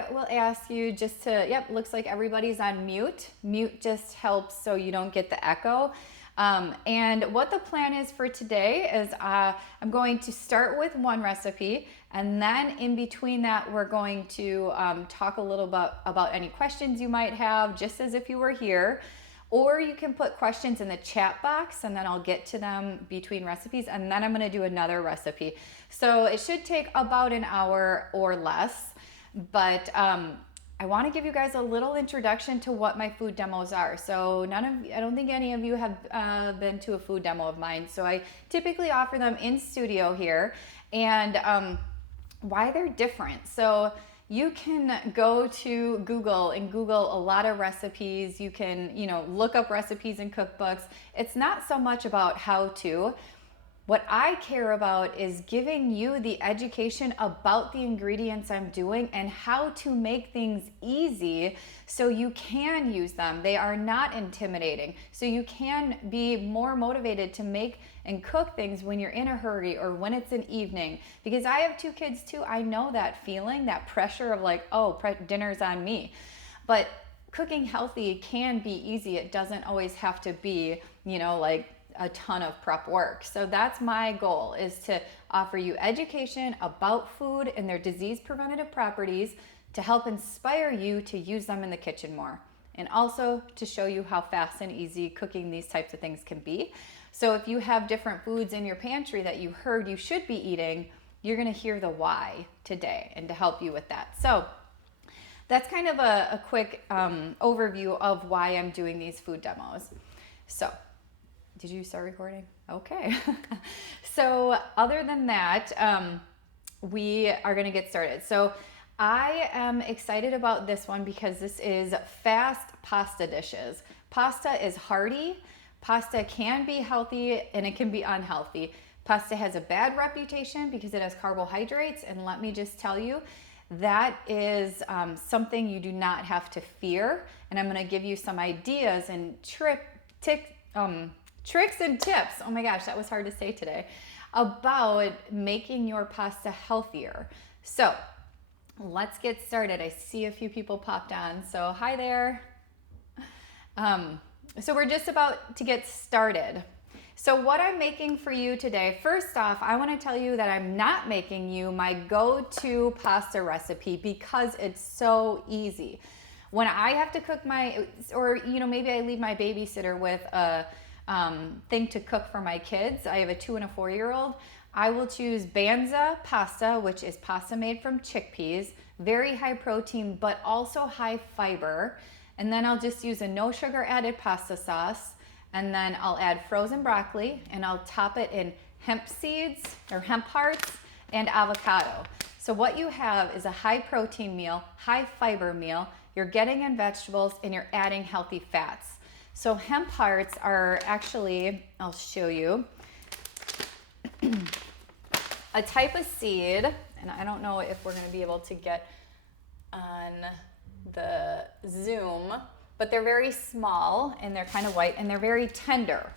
I will ask you just to, yep, looks like everybody's on mute. Mute just helps so you don't get the echo. And what the plan is for today is I'm going to start with one recipe, and then in between that, we're going to talk a little about any questions you might have, just as if you were here. Or you can put questions in the chat box, and then I'll get to them between recipes, and then I'm gonna do another recipe. So it should take about an hour or less, but I want to give you guys a little introduction to what my food demos are. So I don't think any of you have been to a food demo of mine. So I typically offer them in studio here, and why they're different. So you can go to Google and Google a lot of recipes. You can, look up recipes in cookbooks. It's not so much about how to. What I care about is giving you the education about the ingredients I'm doing and how to make things easy so you can use them. They are not intimidating. So you can be more motivated to make and cook things when you're in a hurry or when it's an evening. Because I have 2 kids too. I know that feeling, that pressure of like, oh, dinner's on me. But cooking healthy can be easy. It doesn't always have to be, like a ton of prep work. So that's my goal, is to offer you education about food and their disease preventative properties to help inspire you to use them in the kitchen more, and also to show you how fast and easy cooking these types of things can be. So if you have different foods in your pantry that you heard you should be eating, you're going to hear the why today and to help you with that. So that's kind of a quick overview of why I'm doing these food demos. So did you start recording? Okay. So other than that, we are going to get started. So I am excited about this one because this is fast pasta dishes. Pasta is hearty. Pasta can be healthy and it can be unhealthy. Pasta has a bad reputation because it has carbohydrates. And let me just tell you, that is something you do not have to fear. And I'm going to give you some ideas and tricks and tips, oh my gosh, that was hard to say today, about making your pasta healthier. So let's get started. I see a few people popped on, so hi there. So we're just about to get started. So what I'm making for you today, first off, I want to tell you that I'm not making you my go-to pasta recipe because it's so easy. When I have to cook maybe I leave my babysitter with a thing to cook for my kids. I have a 2 and a 4-year-old. I will choose Banza pasta, which is pasta made from chickpeas, very high protein, but also high fiber. And then I'll just use a no sugar added pasta sauce. And then I'll add frozen broccoli, and I'll top it in hemp seeds or hemp hearts and avocado. So what you have is a high protein meal, high fiber meal. You're getting in vegetables and you're adding healthy fats. So hemp hearts are actually, I'll show you, a type of seed, and I don't know if we're going to be able to get on the Zoom, but they're very small and they're kind of white and they're very tender.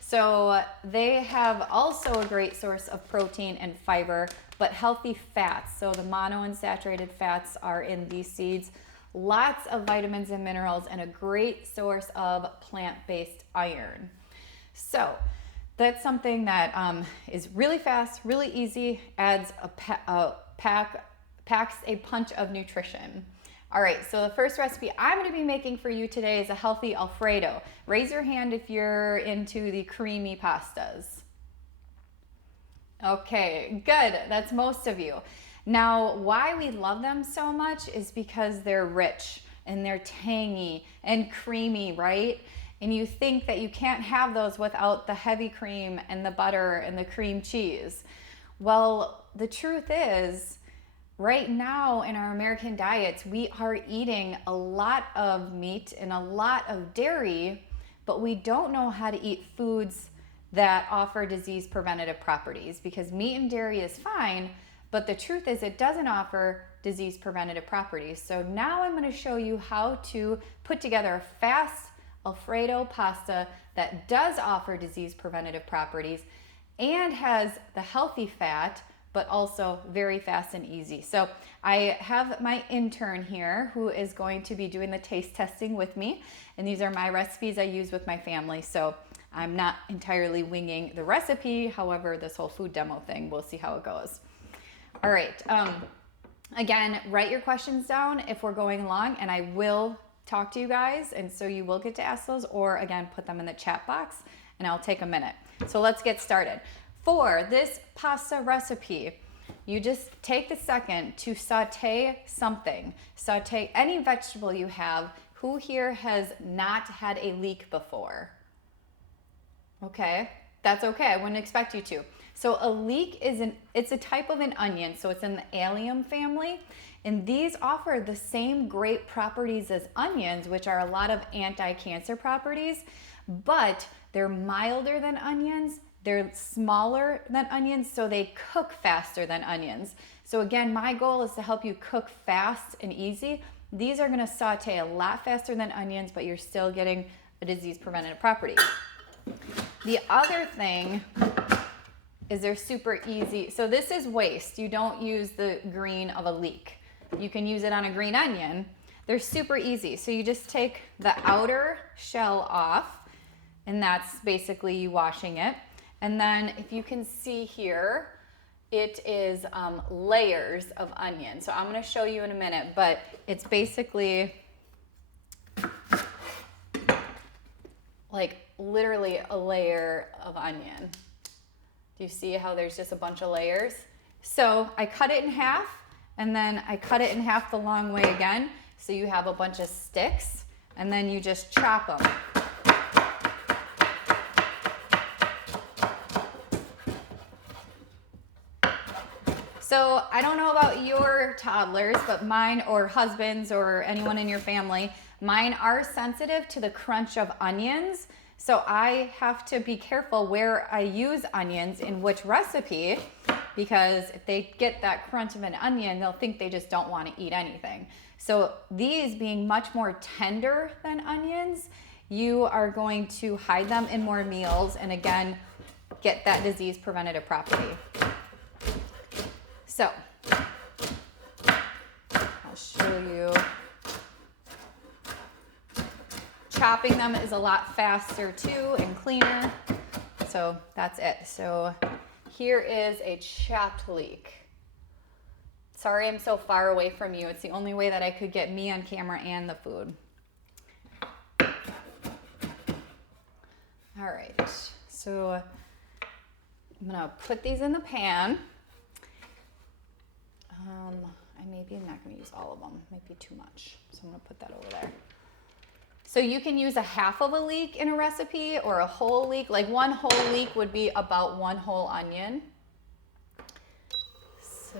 So they have also a great source of protein and fiber, but healthy fats. So the monounsaturated fats are in these seeds. Lots of vitamins and minerals, and a great source of plant-based iron. So that's something that is really fast, really easy, adds packs a punch of nutrition. All right, so the first recipe I'm going to be making for you today is a healthy Alfredo. Raise your hand if you're into the creamy pastas. Okay, good. That's most of you. Now, why we love them so much is because they're rich and they're tangy and creamy, right? And you think that you can't have those without the heavy cream and the butter and the cream cheese. Well, the truth is, right now in our American diets, we are eating a lot of meat and a lot of dairy, but we don't know how to eat foods that offer disease preventative properties, because meat and dairy is fine, but the truth is it doesn't offer disease preventative properties. So now I'm going to show you how to put together a fast Alfredo pasta that does offer disease preventative properties and has the healthy fat, but also very fast and easy. So I have my intern here who is going to be doing the taste testing with me. And these are my recipes I use with my family. So I'm not entirely winging the recipe. However, this whole food demo thing, we'll see how it goes. All right. Again, write your questions down if we're going along, and I will talk to you guys. And so you will get to ask those, or again, put them in the chat box and I'll take a minute. So let's get started. For this pasta recipe, you just take the second to saute something. Saute any vegetable you have. Who here has not had a leek before? Okay, that's okay. I wouldn't expect you to. So a leek it's a type of an onion, so it's in the allium family, and these offer the same great properties as onions, which are a lot of anti-cancer properties, but they're milder than onions, they're smaller than onions, so they cook faster than onions. So again, my goal is to help you cook fast and easy. These are gonna saute a lot faster than onions, but you're still getting a disease preventative property. The other thing is they're super easy. So this is waste. You don't use the green of a leek. You can use it on a green onion. They're super easy. So you just take the outer shell off, and that's basically you washing it. And then if you can see here, it is layers of onion. So I'm gonna show you in a minute, but it's basically like literally a layer of onion. Do you see how there's just a bunch of layers? So I cut it in half, and then I cut it in half the long way again, so you have a bunch of sticks, and then you just chop them. So I don't know about your toddlers, but mine, or husbands, or anyone in your family, mine are sensitive to the crunch of onions. So I have to be careful where I use onions in which recipe, because if they get that crunch of an onion, they'll think they just don't want to eat anything. So these being much more tender than onions, you are going to hide them in more meals and again, get that disease preventative property. So I'll show you. Chopping them is a lot faster too and cleaner. So that's it. So here is a chopped leek. Sorry I'm so far away from you. It's the only way that I could get me on camera and the food. All right, so I'm gonna put these in the pan. Maybe I'm not gonna use all of them, might be too much. So I'm gonna put that over there. So you can use a half of a leek in a recipe or a whole leek. Like one whole leek would be about one whole onion. So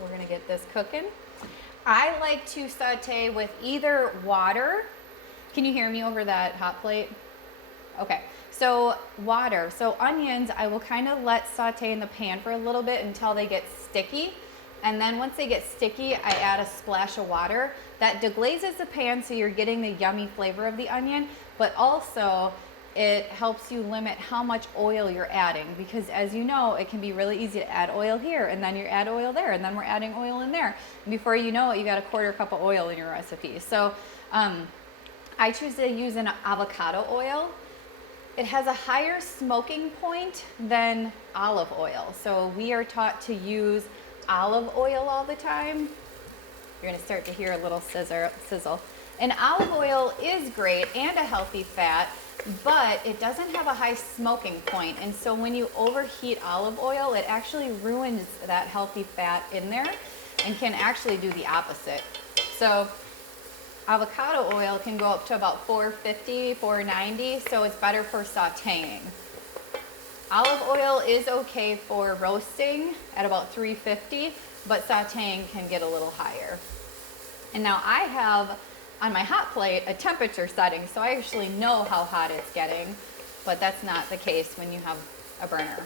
we're gonna get this cooking. I like to saute with either water. Can you hear me over that hot plate? Okay, so water. So onions, I will kind of let saute in the pan for a little bit until they get sticky. And then once they get sticky, I add a splash of water. That deglazes the pan so you're getting the yummy flavor of the onion, but also it helps you limit how much oil you're adding, because as you know, it can be really easy to add oil here, and then you add oil there, and then we're adding oil in there. And before you know it, you got a quarter cup of oil in your recipe. So I choose to use an avocado oil. It has a higher smoking point than olive oil. So we are taught to use olive oil all the time. You're gonna start to hear a little sizzle. And olive oil is great and a healthy fat, but it doesn't have a high smoking point. And so when you overheat olive oil, it actually ruins that healthy fat in there and can actually do the opposite. So avocado oil can go up to about 450, 490, so it's better for sauteing. Olive oil is okay for roasting at about 350, but sauteing can get a little higher. And now I have on my hot plate a temperature setting, so I actually know how hot it's getting, but that's not the case when you have a burner.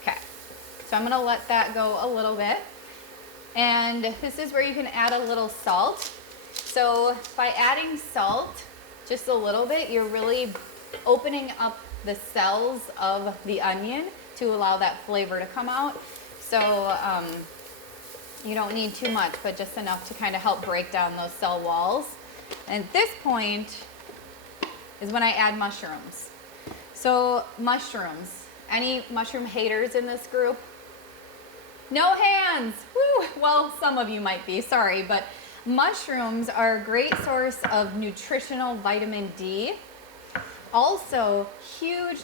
Okay, so I'm gonna let that go a little bit. And this is where you can add a little salt. So by adding salt, just a little bit, you're really opening up the cells of the onion to allow that flavor to come out. So you don't need too much, but just enough to kind of help break down those cell walls. And at this point is when I add mushrooms. So mushrooms, any mushroom haters in this group? No hands, woo! Well, some of you might be, sorry, but mushrooms are a great source of nutritional vitamin D. Also, huge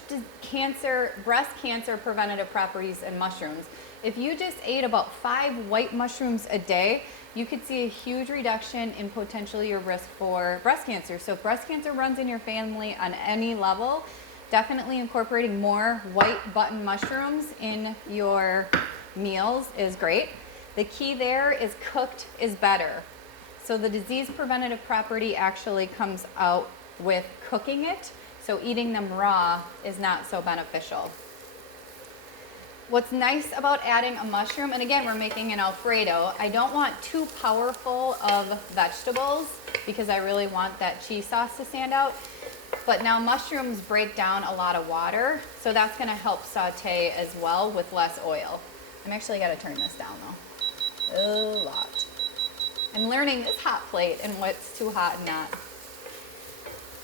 breast cancer preventative properties in mushrooms. If you just ate about 5 white mushrooms a day, you could see a huge reduction in potentially your risk for breast cancer. So if breast cancer runs in your family on any level, definitely incorporating more white button mushrooms in your meals is great. The key there is cooked is better. So the disease preventative property actually comes out with cooking it. So eating them raw is not so beneficial. What's nice about adding a mushroom, and again, we're making an Alfredo. I don't want too powerful of vegetables because I really want that cheese sauce to stand out. But now mushrooms break down a lot of water, so that's gonna help saute as well with less oil. I'm actually gotta turn this down though, a lot. I'm learning this hot plate and what's too hot and not.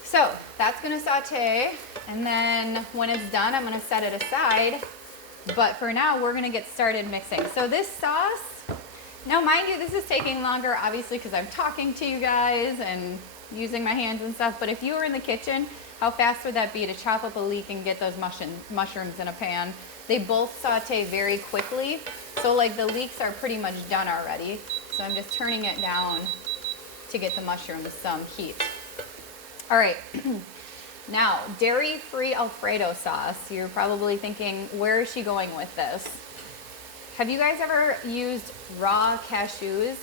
So that's gonna saute, and then when it's done, I'm gonna set it aside. But for now, we're gonna get started mixing. So this sauce, now mind you, this is taking longer, obviously, because I'm talking to you guys and using my hands and stuff. But if you were in the kitchen, how fast would that be to chop up a leek and get those mushrooms in a pan? They both saute very quickly. So like the leeks are pretty much done already. So I'm just turning it down to get the mushrooms some heat. All right. Now, dairy-free Alfredo sauce. You're probably thinking, where is she going with this? Have you guys ever used raw cashews?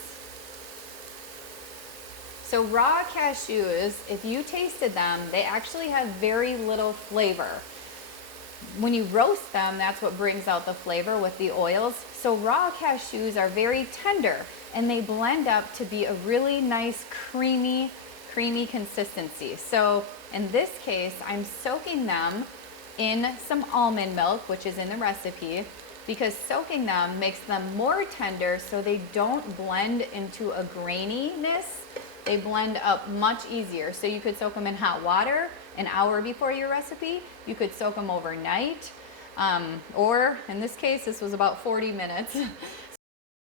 So raw cashews, if you tasted them, they actually have very little flavor. When you roast them, that's what brings out the flavor with the oils. So raw cashews are very tender, and they blend up to be a really nice, creamy consistency. So in this case, I'm soaking them in some almond milk, which is in the recipe, because soaking them makes them more tender so they don't blend into a graininess. They blend up much easier. So you could soak them in hot water an hour before your recipe. You could soak them overnight. Or in this case, this was about 40 minutes.